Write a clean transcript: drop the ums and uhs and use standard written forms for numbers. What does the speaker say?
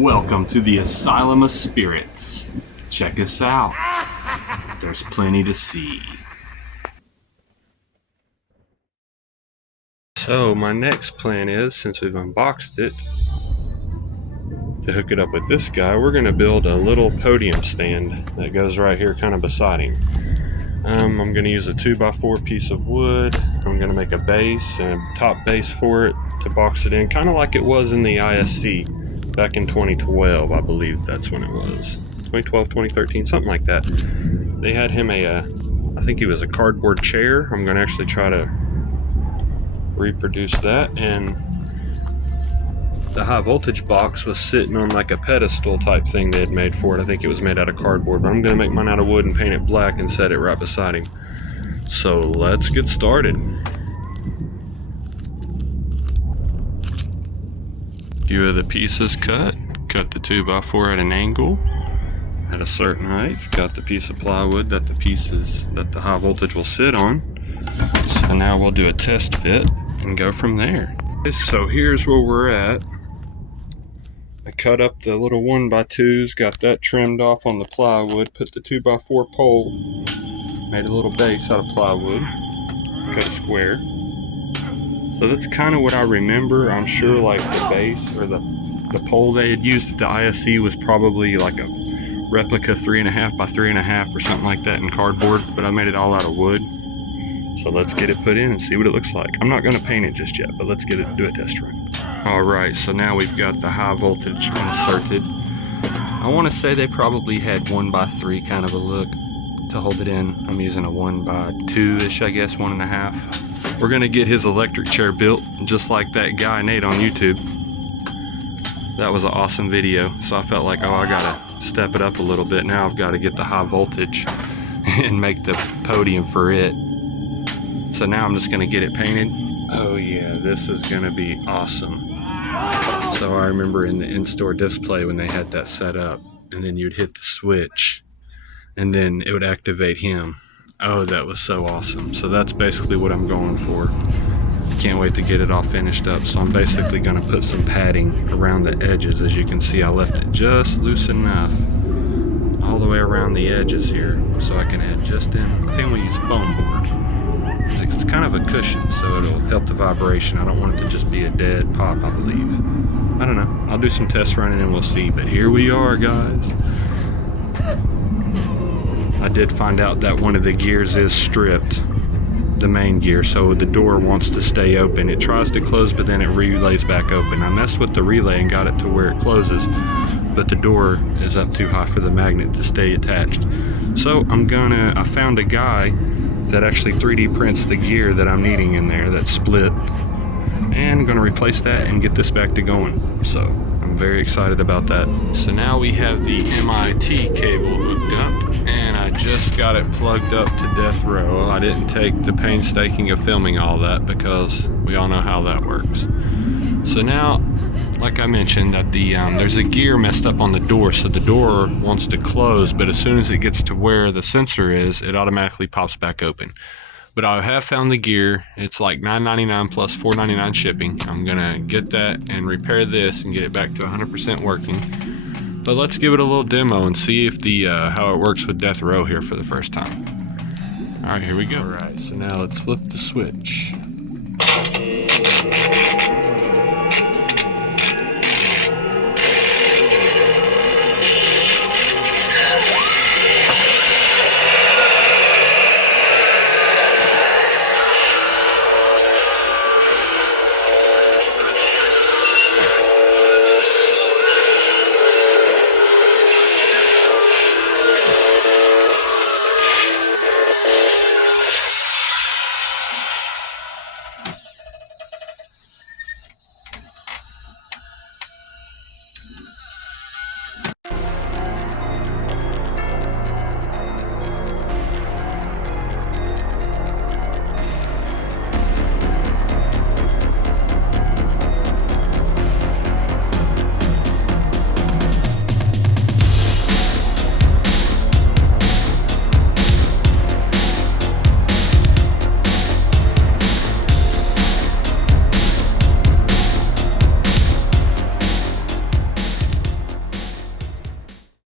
Welcome to the Asylum of Spirits. Check us out. There's plenty to see. So my next plan is, since we've unboxed it, to hook it up with this guy, we're going to build a little podium stand that goes right here kind of beside him. I'm going to use a 2x4 piece of wood. I'm going to make a base and a top base for it to box it in, kind of like it was in the ISE back in 2012, I believe that's when it was. 2012, 2013, something like that. They had him I think he was a cardboard chair. I'm going to actually try to reproduce that, and the high voltage box was sitting on like a pedestal type thing they had made for it. I think it was made out of cardboard, but I'm going to make mine out of wood and paint it black and set it right beside him. So let's get started. Few of the pieces cut the 2x4 at an angle at a certain height. Got the piece of plywood that the high voltage will sit on. So now we'll do a test fit and go from there. So here's where we're at. I cut up the little 1x2s, got that trimmed off on the plywood, put the 2x4 pole, made a little base out of plywood, cut a square. So that's kind of what I remember. I'm sure like the base or the pole they had used at the ISE was probably like a replica 3.5 by 3.5 or something like that in cardboard, but I made it all out of wood. So let's get it put in and see what it looks like. I'm not going to paint it just yet, but let's do a test run. Alright, so now we've got the high voltage inserted. I want to say they probably had 1x3 kind of a look to hold it in. I'm using a 1x2-ish, I guess, 1.5. We're going to get his electric chair built just like that guy Nate on YouTube. That was an awesome video, so I felt like, I gotta step it up a little bit. Now I've got to get the high voltage and make the podium for it. So now I'm just going to get it painted. Oh yeah, this is going to be awesome. So I remember in the in-store display when they had that set up, and then you'd hit the switch and then it would activate him. Oh, that was so awesome. So that's basically what I'm going for. Can't wait to get it all finished up. So I'm basically going to put some padding around the edges. As you can see, I left it just loose enough all the way around the edges here, so I can add just in. I think we'll use foam board. It's kind of a cushion, so it'll help the vibration. I don't want it to just be a dead pop, I believe. I don't know. I'll do some test running and we'll see. But here we are, guys. I did find out that one of the gears is stripped, the main gear, so the door wants to stay open. It tries to close, but then it relays back open. I messed with the relay and got it to where it closes, but the door is up too high for the magnet to stay attached. So I found a guy that actually 3D prints the gear that I'm needing in there that's split, and I'm going to replace that and get this back to going. So I'm very excited about that. So now we have the MIT cable hooked up, and I just got it plugged up to death row. I didn't take the painstaking of filming all that because we all know how that works. So now, like I mentioned, that there's a gear messed up on the door, so the door wants to close, but as soon as it gets to where the sensor is, it automatically pops back open. But I have found the gear. It's like $9.99 plus $4.99 shipping. I'm gonna get that and repair this and get it back to 100% working. But let's give it a little demo and see if how it works with death row here for the first time. All right, here we go. All right, so now let's flip the switch.